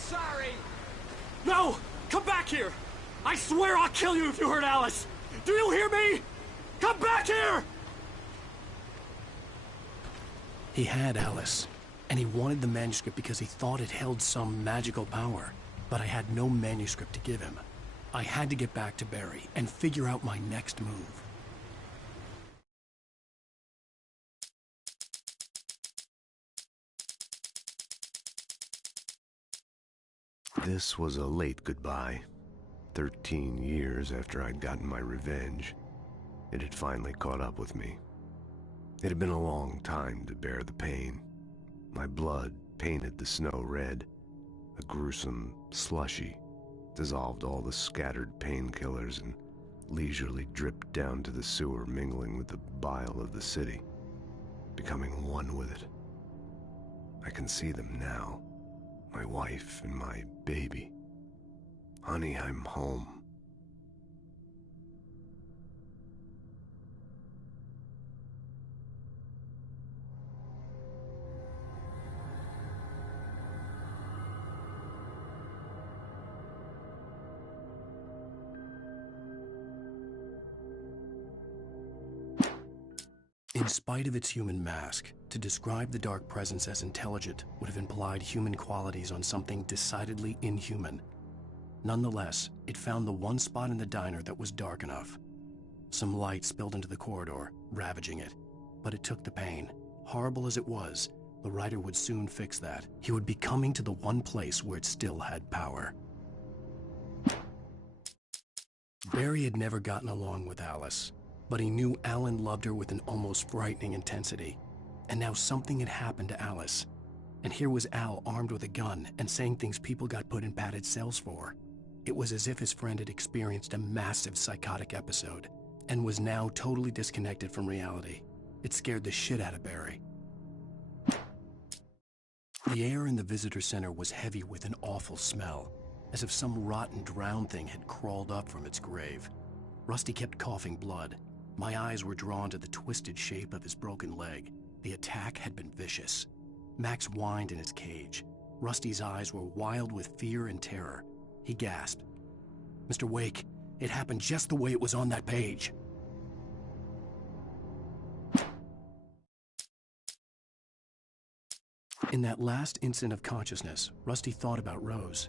sorry! No! Come back here! I swear I'll kill you if you hurt Alice! Do you hear me? Come back here! He had Alice, and he wanted the manuscript because he thought it held some magical power. But I had no manuscript to give him. I had to get back to Barry and figure out my next move. This was a late goodbye. 13 years after I'd gotten my revenge, it had finally caught up with me. It had been a long time to bear the pain. My blood painted the snow red. A gruesome slushy dissolved all the scattered painkillers and leisurely dripped down to the sewer, mingling with the bile of the city, becoming one with it. I can see them now, my wife and my baby. Honey, I'm home. In spite of its human mask, to describe the Dark Presence as intelligent would have implied human qualities on something decidedly inhuman. Nonetheless, it found the one spot in the diner that was dark enough. Some light spilled into the corridor, ravaging it. But it took the pain. Horrible as it was, the writer would soon fix that. He would be coming to the one place where it still had power. Barry had never gotten along with Alice, but he knew Alan loved her with an almost frightening intensity. And now something had happened to Alice. And here was Al armed with a gun and saying things people got put in padded cells for. It was as if his friend had experienced a massive psychotic episode and was now totally disconnected from reality. It scared the shit out of Barry. The air in the visitor center was heavy with an awful smell, as if some rotten drowned thing had crawled up from its grave. Rusty kept coughing blood. My eyes were drawn to the twisted shape of his broken leg. The attack had been vicious. Max whined in his cage. Rusty's eyes were wild with fear and terror. He gasped. "Mr. Wake, it happened just the way it was on that page." In that last instant of consciousness, Rusty thought about Rose.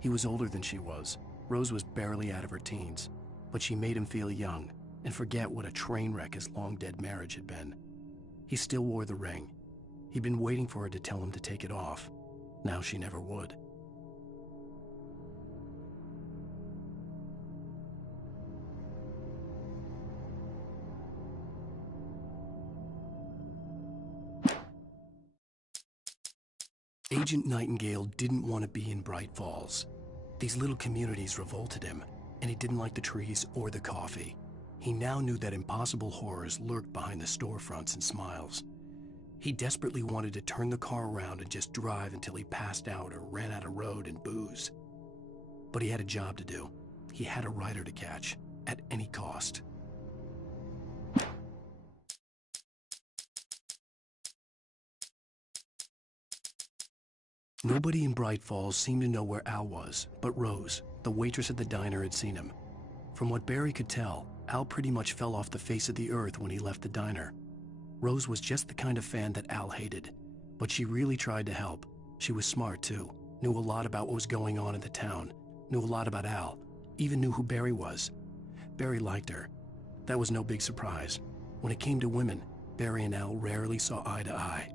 He was older than she was. Rose was barely out of her teens, but she made him feel young and forget what a train wreck his long-dead marriage had been. He still wore the ring. He'd been waiting for her to tell him to take it off. Now she never would. Agent Nightingale didn't want to be in Bright Falls. These little communities revolted him, and he didn't like the trees or the coffee. He now knew that impossible horrors lurked behind the storefronts and smiles. He desperately wanted to turn the car around and just drive until he passed out or ran out of road and booze. But he had a job to do. He had a rider to catch, at any cost. Nobody in Bright Falls seemed to know where Al was, but Rose, the waitress at the diner, had seen him. From what Barry could tell, Al pretty much fell off the face of the earth when he left the diner. Rose was just the kind of fan that Al hated, but she really tried to help. She was smart too, knew a lot about what was going on in the town, knew a lot about Al, even knew who Barry was. Barry liked her. That was no big surprise. When it came to women, Barry and Al rarely saw eye to eye.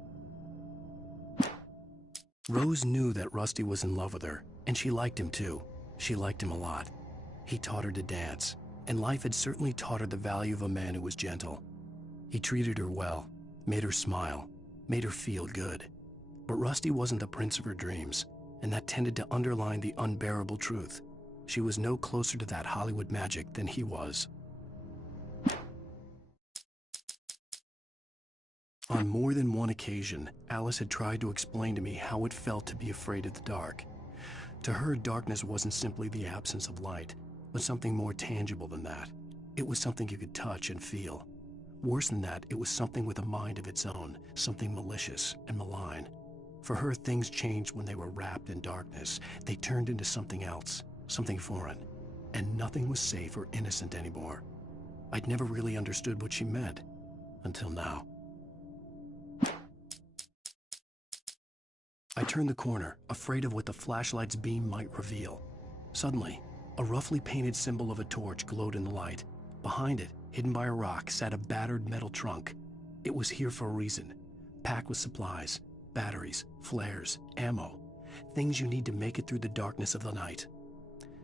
Rose knew that Rusty was in love with her, and she liked him too. She liked him a lot. He taught her to dance, and life had certainly taught her the value of a man who was gentle. He treated her well, made her smile, made her feel good. But Rusty wasn't the prince of her dreams, and that tended to underline the unbearable truth. She was no closer to that Hollywood magic than he was. On more than one occasion, Alice had tried to explain to me how it felt to be afraid of the dark. To her, darkness wasn't simply the absence of light, but something more tangible than that. It was something you could touch and feel. Worse than that, it was something with a mind of its own, something malicious and malign. For her, things changed when they were wrapped in darkness. They turned into something else, something foreign, and nothing was safe or innocent anymore. I'd never really understood what she meant, until now. I turned the corner, afraid of what the flashlight's beam might reveal. Suddenly, a roughly painted symbol of a torch glowed in the light. Behind it, hidden by a rock, sat a battered metal trunk. It was here for a reason, packed with supplies, batteries, flares, ammo, things you need to make it through the darkness of the night.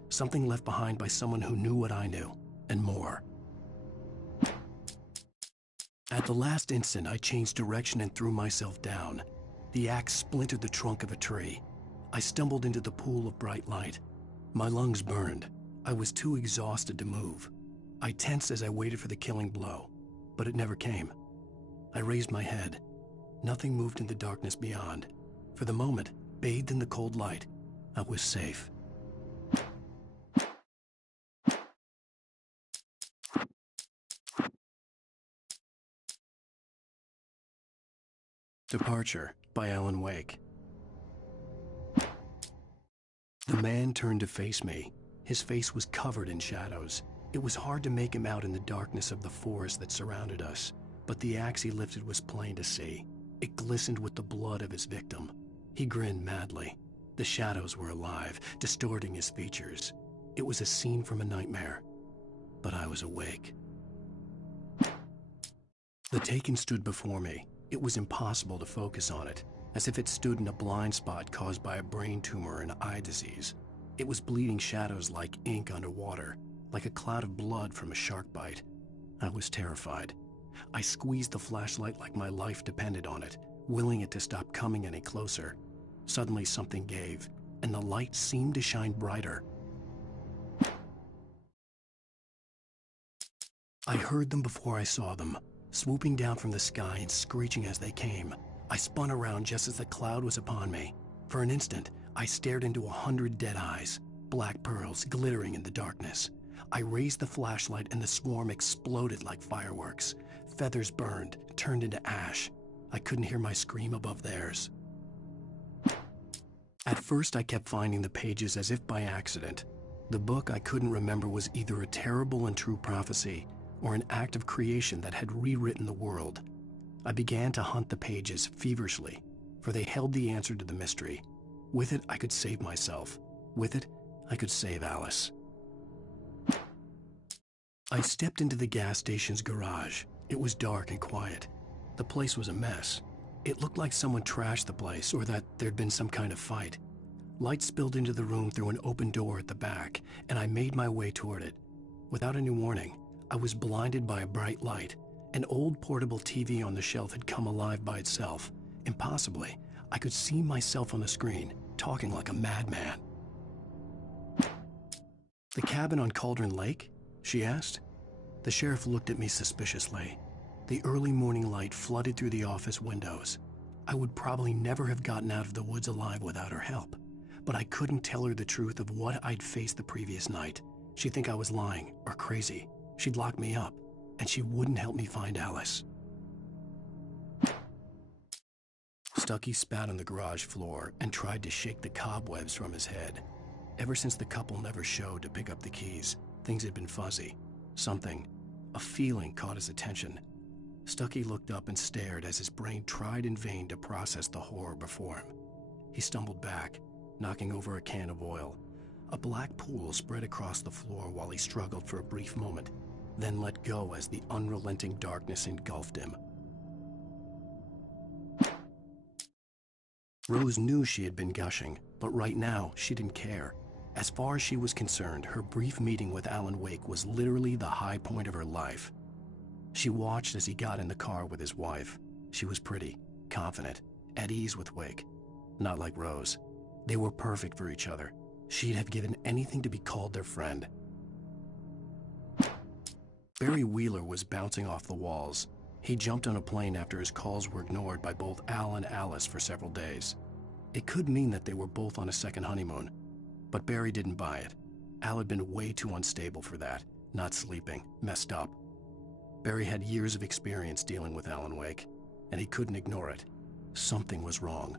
Something left behind by someone who knew what I knew, and more. At the last instant, I changed direction and threw myself down. The axe splintered the trunk of a tree. I stumbled into the pool of bright light. My lungs burned. I was too exhausted to move. I tensed as I waited for the killing blow, but it never came. I raised my head. Nothing moved in the darkness beyond. For the moment, bathed in the cold light, I was safe. Departure by Alan Wake. The man turned to face me. His face was covered in shadows. It was hard to make him out in the darkness of the forest that surrounded us, but the axe he lifted was plain to see. It glistened with the blood of his victim. He grinned madly. The shadows were alive, distorting his features. It was a scene from a nightmare, but I was awake. The Taken stood before me. It was impossible to focus on it, as if it stood in a blind spot caused by a brain tumor and eye disease. It was bleeding shadows like ink underwater, like a cloud of blood from a shark bite. I was terrified. I squeezed the flashlight like my life depended on it, willing it to stop coming any closer. Suddenly something gave, and the light seemed to shine brighter. I heard them before I saw them, swooping down from the sky and screeching as they came. I spun around just as the cloud was upon me. For an instant, I stared into 100 dead eyes, black pearls glittering in the darkness. I raised the flashlight and the swarm exploded like fireworks. Feathers burned, turned into ash. I couldn't hear my scream above theirs. At first, I kept finding the pages as if by accident. The book I couldn't remember was either a terrible and true prophecy or an act of creation that had rewritten the world. I began to hunt the pages feverishly, for they held the answer to the mystery. With it, I could save myself. With it, I could save Alice. I stepped into the gas station's garage. It was dark and quiet. The place was a mess. It looked like someone trashed the place or that there'd been some kind of fight. Light spilled into the room through an open door at the back, and I made my way toward it. Without any warning, I was blinded by a bright light. An old portable TV on the shelf had come alive by itself. Impossibly, I could see myself on the screen, talking like a madman. "The cabin on Cauldron Lake?" she asked. The sheriff looked at me suspiciously. The early morning light flooded through the office windows. I would probably never have gotten out of the woods alive without her help, but I couldn't tell her the truth of what I'd faced the previous night. She'd think I was lying or crazy. She'd lock me up, and she wouldn't help me find Alice. Stucky spat on the garage floor and tried to shake the cobwebs from his head. Ever since the couple never showed to pick up the keys, things had been fuzzy. Something, a feeling, caught his attention. Stucky looked up and stared as his brain tried in vain to process the horror before him. He stumbled back, knocking over a can of oil. A black pool spread across the floor while he struggled for a brief moment, then let go as the unrelenting darkness engulfed him. Rose knew she had been gushing, but right now she didn't care. As far as she was concerned, her brief meeting with Alan Wake was literally the high point of her life. She watched as he got in the car with his wife. She was pretty, confident, at ease with Wake. Not like Rose. They were perfect for each other. She'd have given anything to be called their friend. Barry Wheeler was bouncing off the walls. He jumped on a plane after his calls were ignored by both Al and Alice for several days. It could mean that they were both on a second honeymoon, but Barry didn't buy it. Al had been way too unstable for that, not sleeping, messed up. Barry had years of experience dealing with Alan Wake, and he couldn't ignore it. Something was wrong.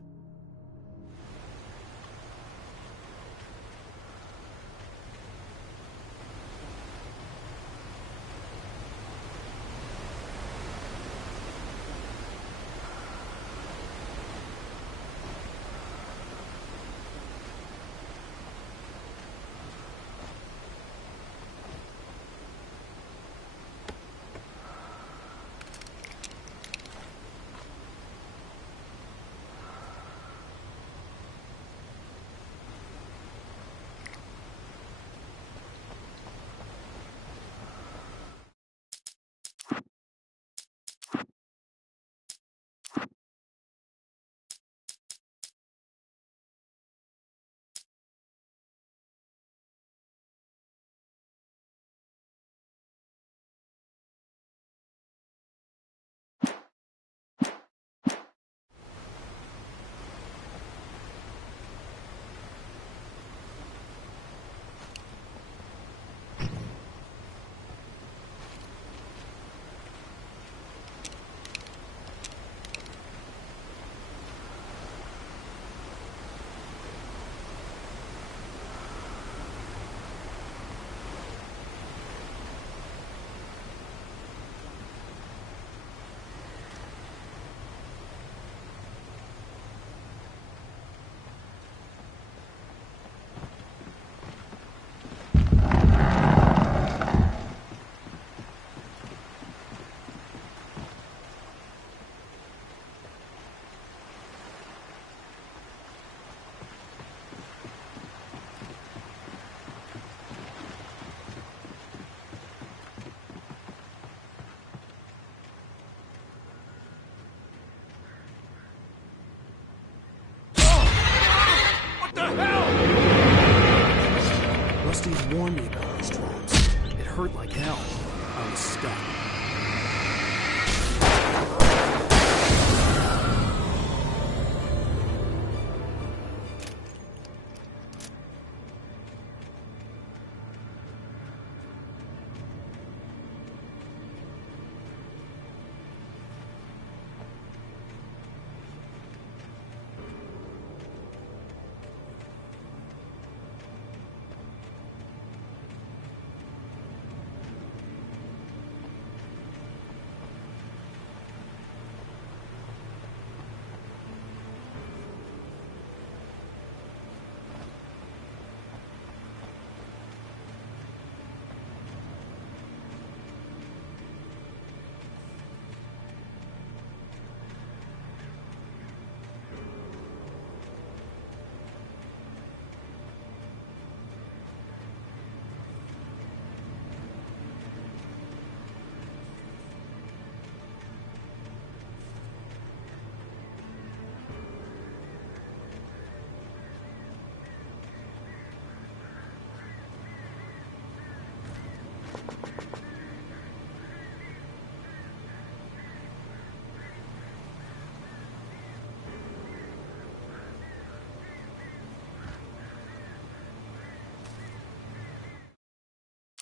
hurt like hell. I was stuck.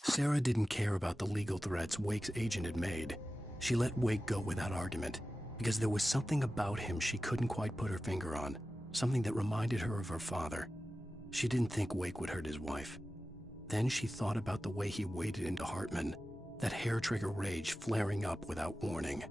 Sarah didn't care about the legal threats Wake's agent had made. She let Wake go without argument, because there was something about him she couldn't quite put her finger on, something that reminded her of her father. She didn't think Wake would hurt his wife. Then she thought about the way he waded into Hartman, that hair-trigger rage flaring up without warning.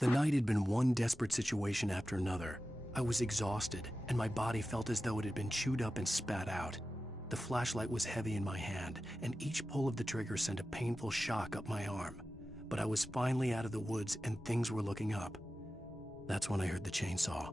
The night had been one desperate situation after another. I was exhausted, and my body felt as though it had been chewed up and spat out. The flashlight was heavy in my hand, and each pull of the trigger sent a painful shock up my arm. But I was finally out of the woods and things were looking up. That's when I heard the chainsaw.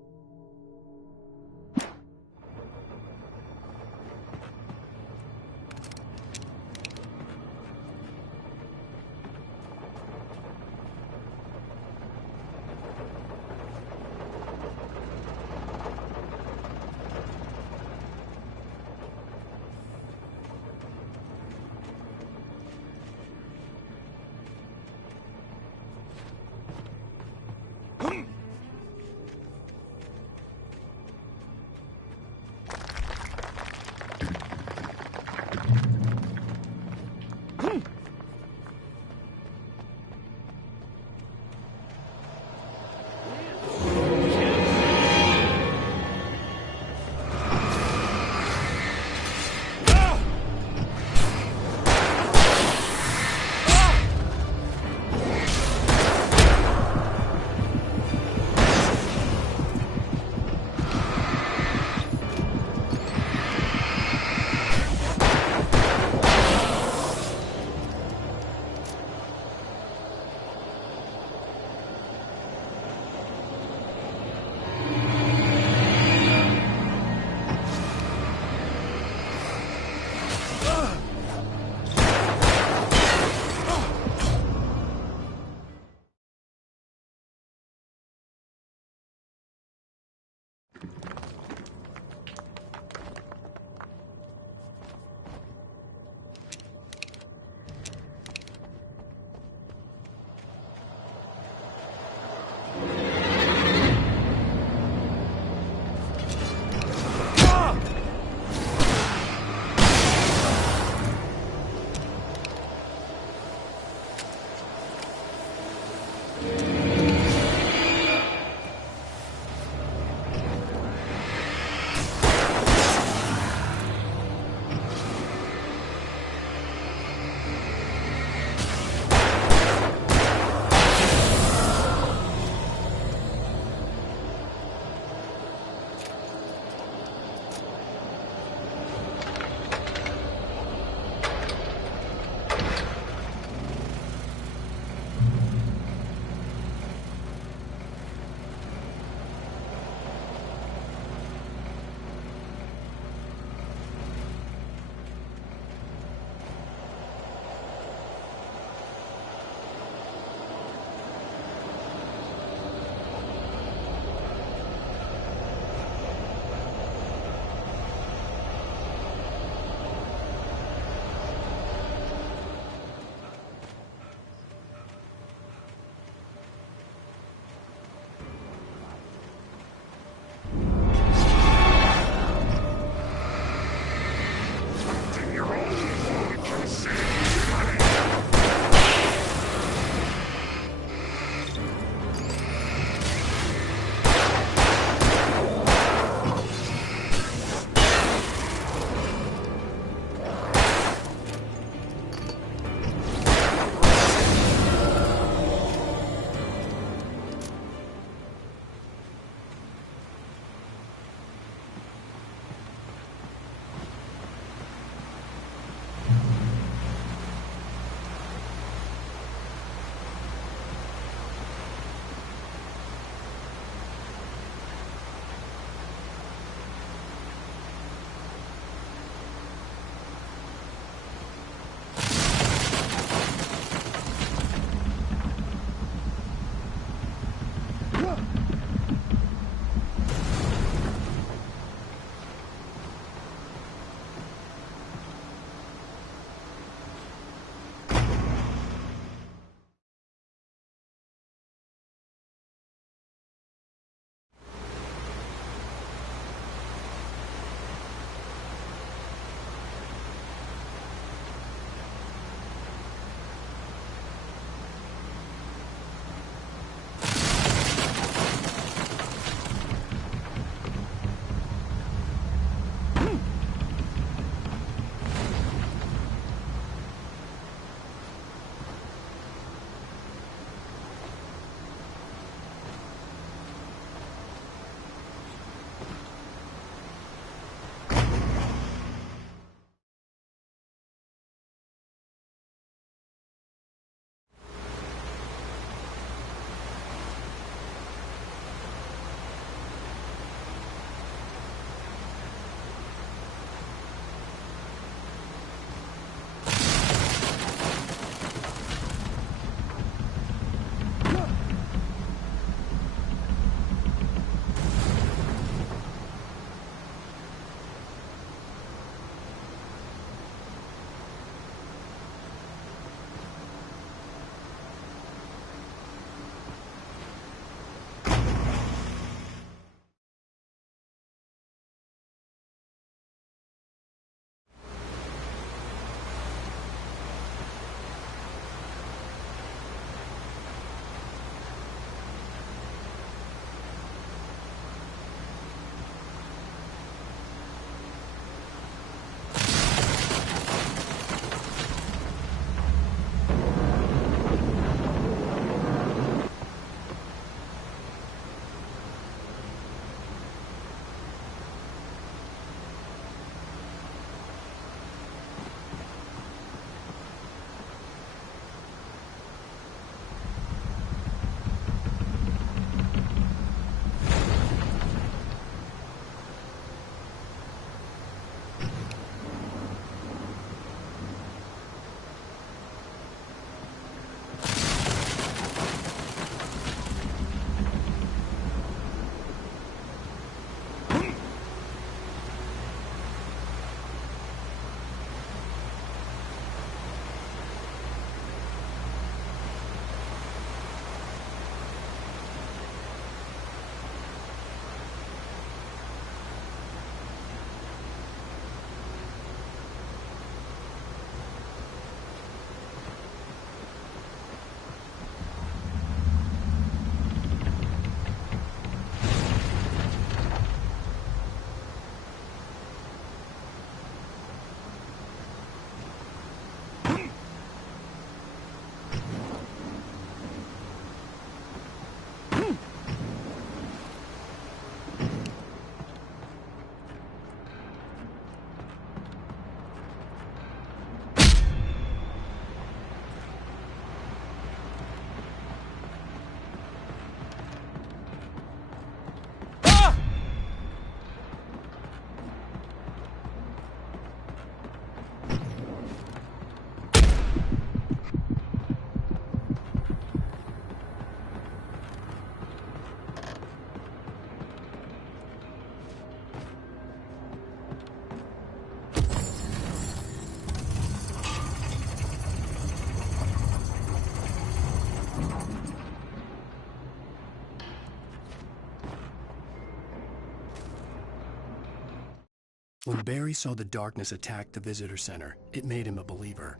When Barry saw the darkness attack the visitor center, it made him a believer.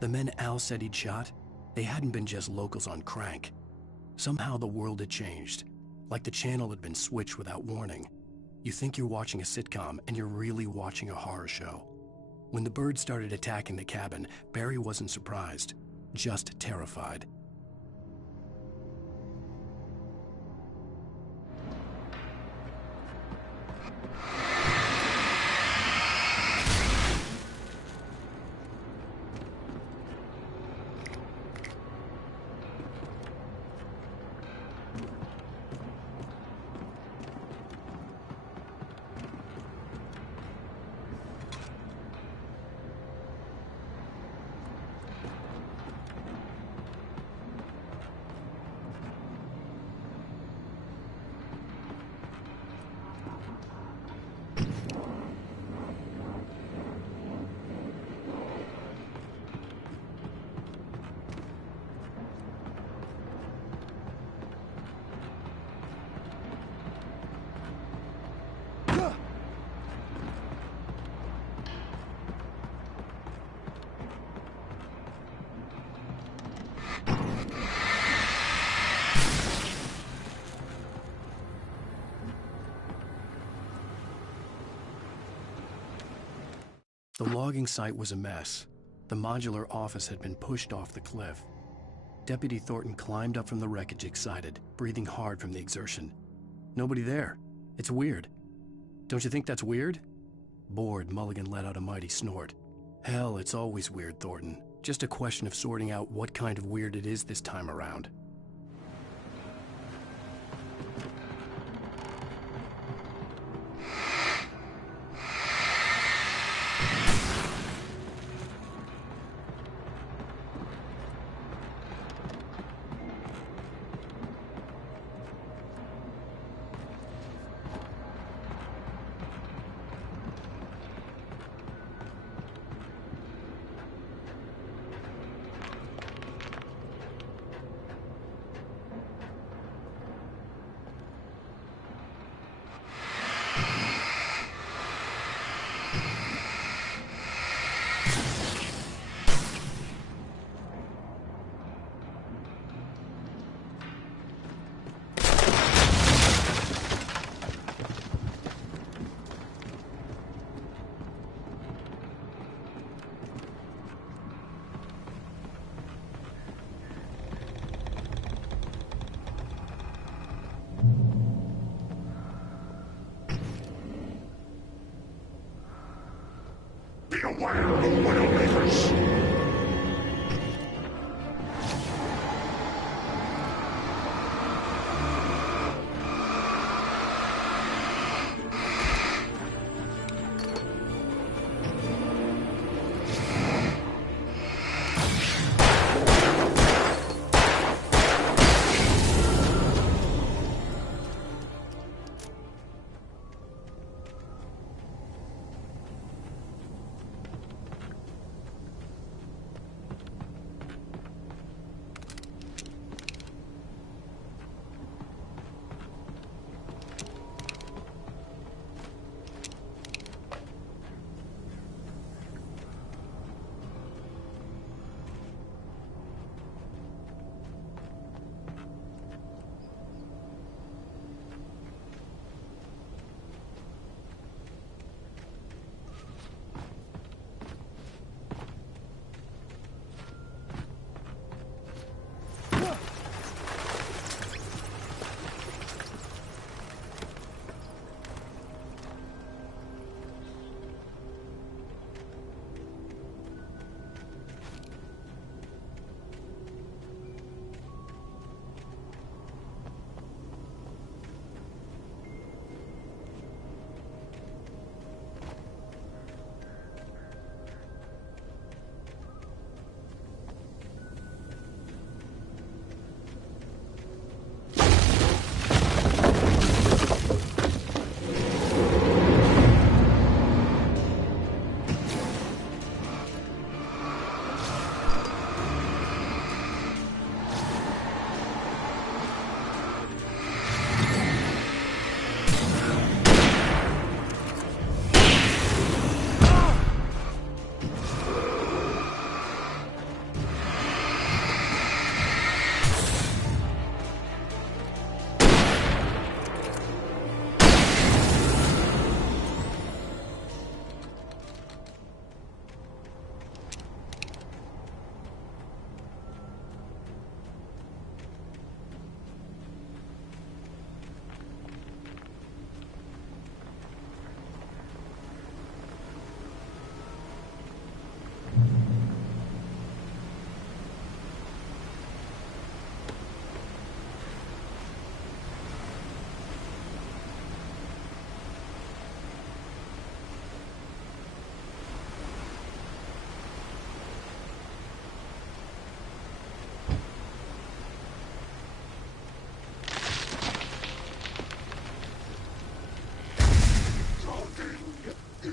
The men Al said he'd shot, they hadn't been just locals on crank. Somehow the world had changed, like the channel had been switched without warning. You think you're watching a sitcom, and you're really watching a horror show. When the birds started attacking the cabin, Barry wasn't surprised, just terrified. The logging site was a mess. The modular office had been pushed off the cliff. Deputy Thornton climbed up from the wreckage excited, breathing hard from the exertion. Nobody there. It's weird. Don't you think that's weird? Bored, Mulligan let out a mighty snort. Hell, it's always weird, Thornton. Just a question of sorting out what kind of weird it is this time around. Beware of Widowmakers!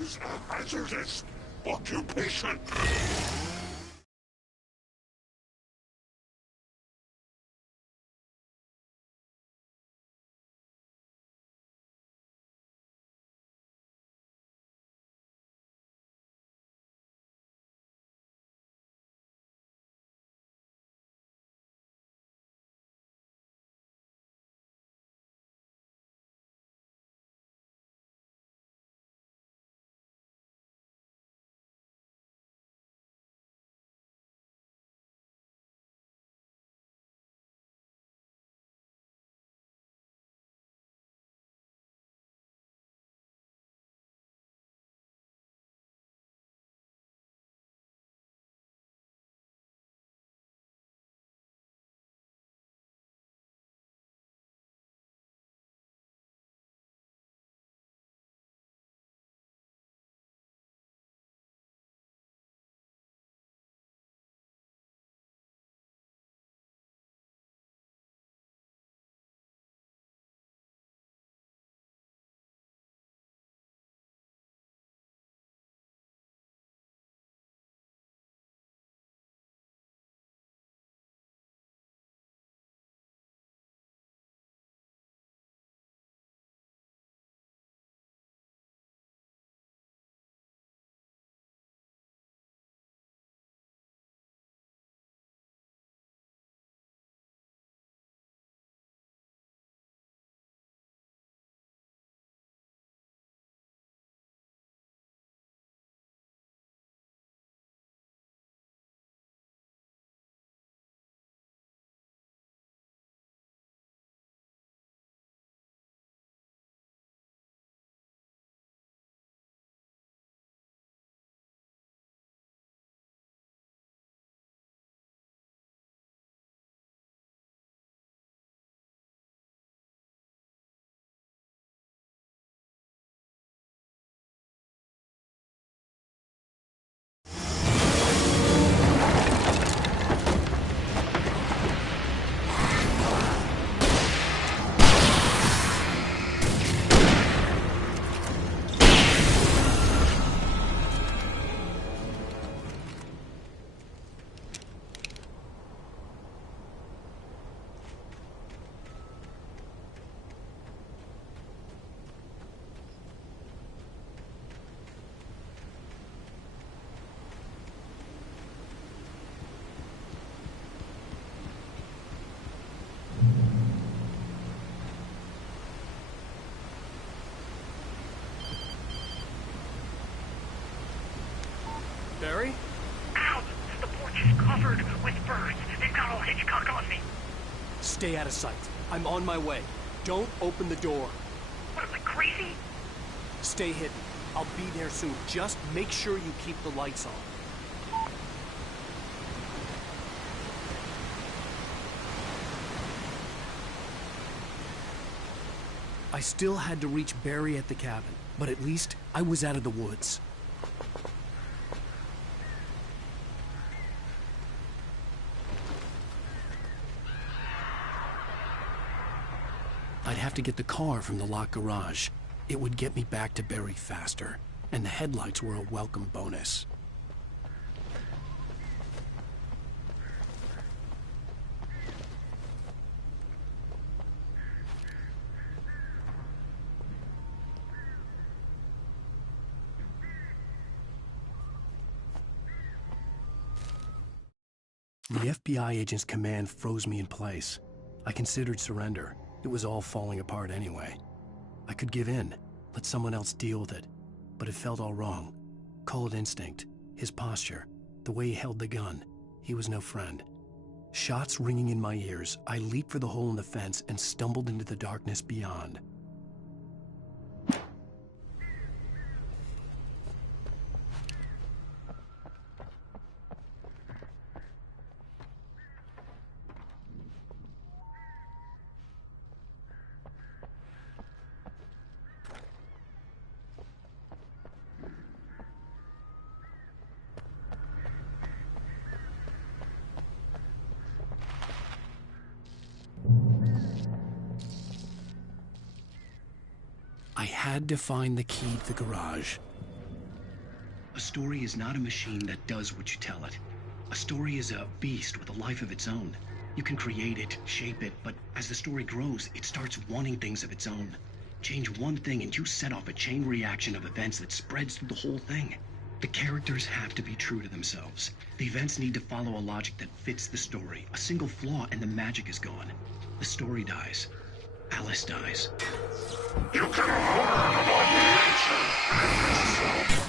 is a hazardous occupation. Barry? Ow! The porch is covered with birds. They've got all Hitchcock on me. Stay out of sight. I'm on my way. Don't open the door. What am I, crazy? Stay hidden. I'll be there soon. Just make sure you keep the lights on. I still had to reach Barry at the cabin, but at least I was out of the woods. I'd have to get the car from the locked garage. It would get me back to Barry faster, and the headlights were a welcome bonus. The FBI agent's command froze me in place. I considered surrender. It was all falling apart anyway. I could give in, let someone else deal with it, but it felt all wrong. Call it instinct, his posture, the way he held the gun. He was no friend. Shots ringing in my ears, I leaped for the hole in the fence and stumbled into the darkness beyond. I had to find the key to the garage. A story is not a machine that does what you tell it. A story is a beast with a life of its own. You can create it, shape it, but as the story grows, it starts wanting things of its own. Change one thing and you set off a chain reaction of events that spreads through the whole thing. The characters have to be true to themselves. The events need to follow a logic that fits the story. A single flaw and the magic is gone. The story dies. Alice dies. You can learn about nature and yourself.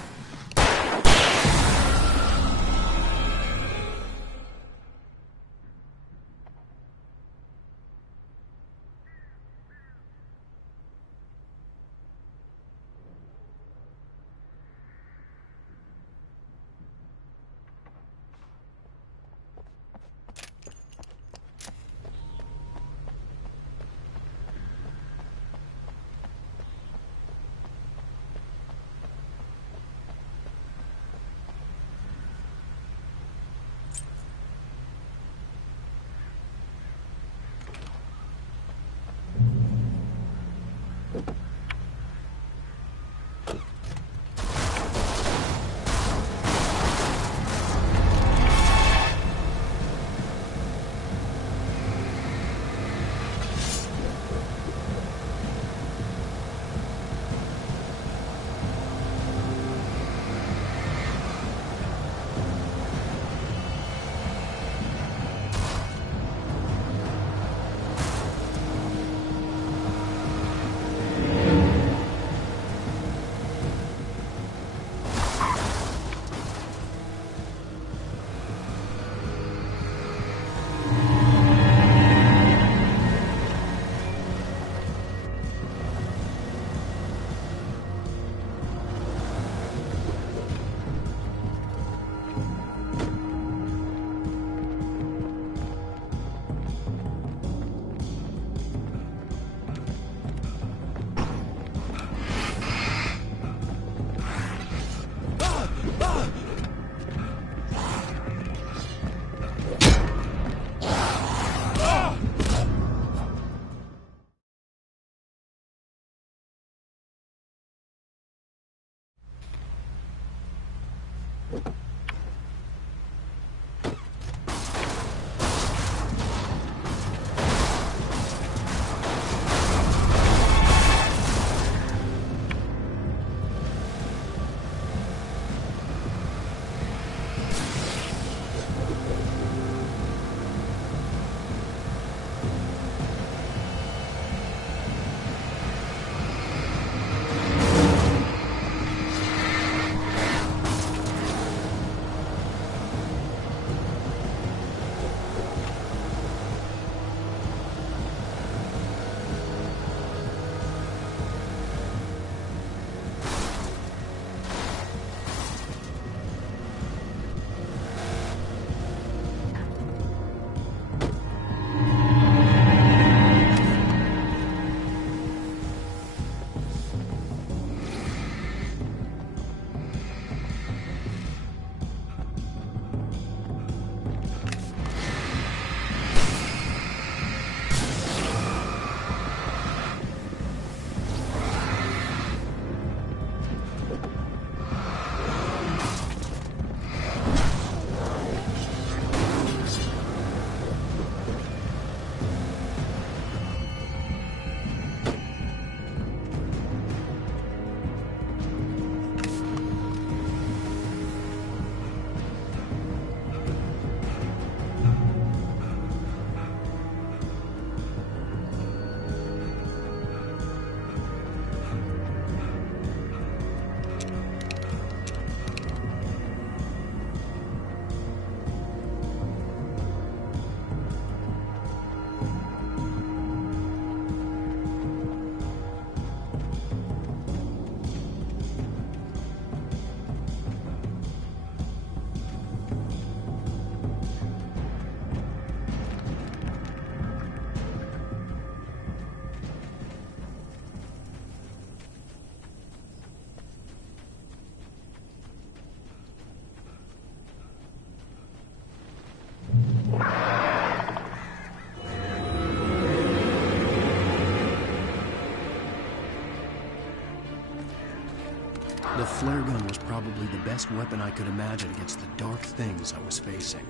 The flare gun was probably the best weapon I could imagine against the dark things I was facing.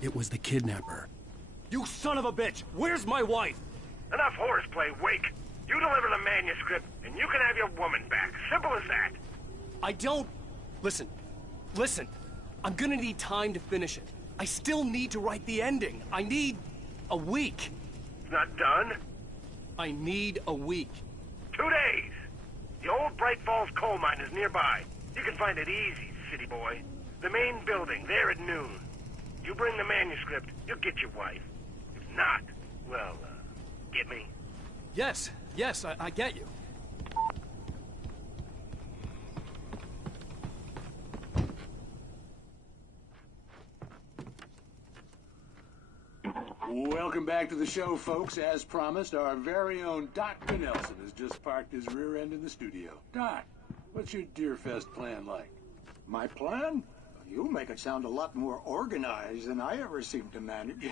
It was the kidnapper. You son of a bitch! Where's my wife? Enough horseplay, Wake. You deliver the manuscript, and you can have your woman back. Simple as that. I don't... Listen. I'm gonna need time to finish it. I still need to write the ending. I need a week. It's not done. I need a week. 2 days. The old Bright Falls coal mine is nearby. You can find it easy, city boy. The main building, there at noon. You bring the manuscript, you'll get your wife. If not, well, get me? Yes, I get you. Welcome back to the show, folks. As promised, our very own Dr. Nelson has just parked his rear end in the studio. Doc, what's your Deerfest plan like? My plan? You make it sound a lot more organized than I ever seem to manage.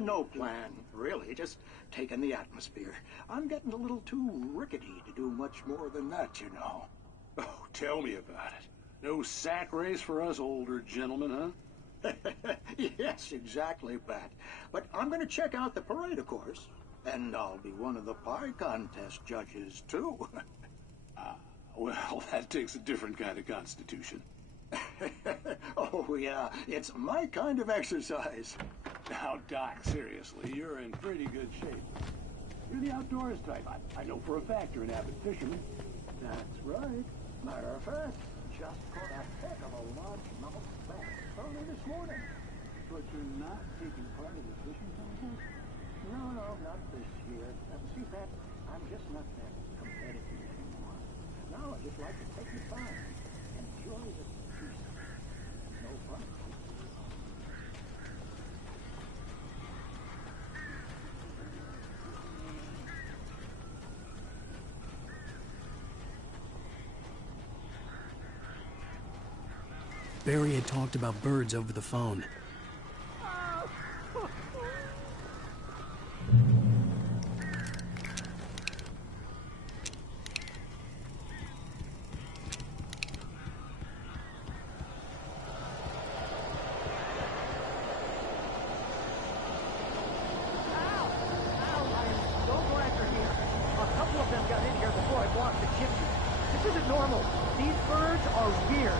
No plan, really. Just taking the atmosphere. I'm getting a little too rickety to do much more than that, you know. Oh, tell me about it. No sack race for us older gentlemen, huh? Yes, exactly, Pat. But I'm going to check out the parade, of course. And I'll be one of the pie contest judges, too. Well, that takes a different kind of constitution. Oh, yeah. It's my kind of exercise. Now, Doc, seriously, you're in pretty good shape. You're the outdoors type. I know for a fact you're an avid fisherman. That's right. Matter of fact, just caught a heck of a largemouth bass early this morning. But you're not taking part in the fishing contest? No, not this year. See, Pat, I'm just not that competitive anymore. Now I just like to take my time, enjoy the peace. No fun. Barry had talked about birds over the phone. This isn't normal. These birds are weird.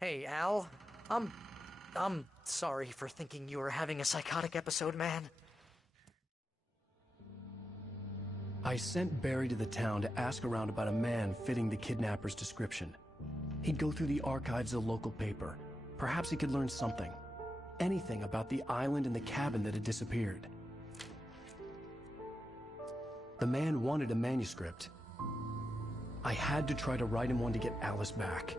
Hey, Al. I'm sorry for thinking you were having a psychotic episode, man. I sent Barry to the town to ask around about a man fitting the kidnapper's description. He'd go through the archives of the local paper. Perhaps he could learn something. Anything about the island and the cabin that had disappeared. The man wanted a manuscript. I had to try to write him one to get Alice back.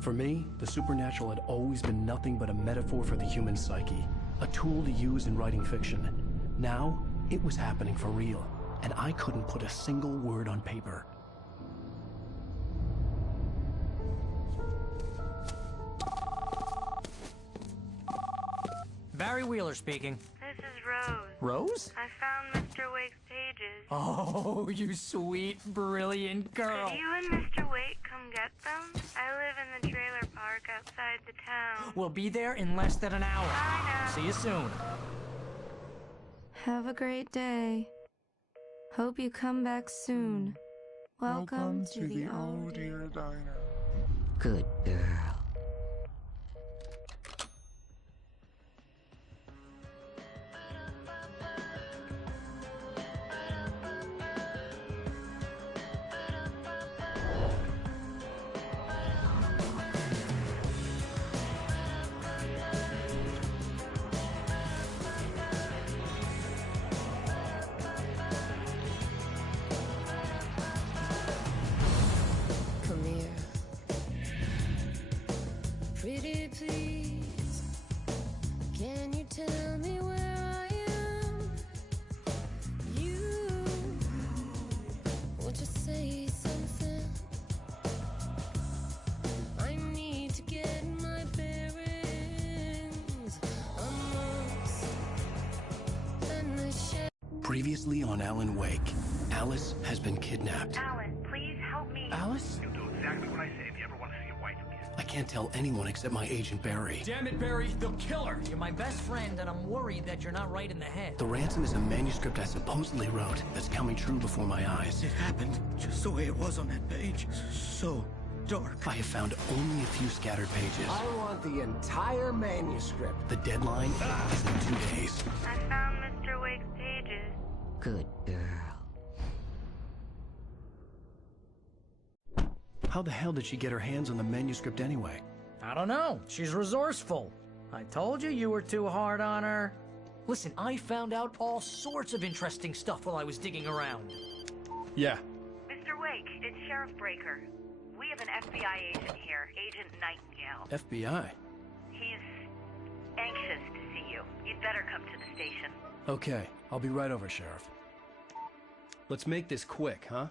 For me, the supernatural had always been nothing but a metaphor for the human psyche, a tool to use in writing fiction. Now, it was happening for real, and I couldn't put a single word on paper. Barry Wheeler speaking. This is Rose. Rose? I found Mr. Wake's pages. Oh, you sweet, brilliant girl. Could you and Mr. Wake come get them? I live in the trailer park outside the town. We'll be there in less than an hour. Bye now. See you soon. Have a great day. Hope you come back soon. Welcome to the Old Dear Diner. Good girl. Come here. Pretty please, can you tell me where I am? You want to say something? I need to get my bearings amongst and the Previously on Alan Wake, Alice has been kidnapped. Alan, please help me. Alice? You'll do exactly what I say if you ever want to see your wife again. I can't tell anyone except my agent Barry. Damn it, Barry, they'll kill her! You're my best friend, and I'm worried that you're not right in the head. The ransom is a manuscript I supposedly wrote that's coming true before my eyes. It happened just the way it was on that page. So dark. I have found only a few scattered pages. I want the entire manuscript. The deadline is in 2 days. I found Mr. Wake's pages. Good girl. How the hell did she get her hands on the manuscript anyway? I don't know. She's resourceful. I told you were too hard on her. Listen, I found out all sorts of interesting stuff while I was digging around. Yeah. Mr. Wake, it's Sheriff Breaker. We have an FBI agent here, Agent Nightingale. FBI? He's anxious to see you. You'd better come to the station. Okay, I'll be right over, Sheriff. Let's make this quick, huh?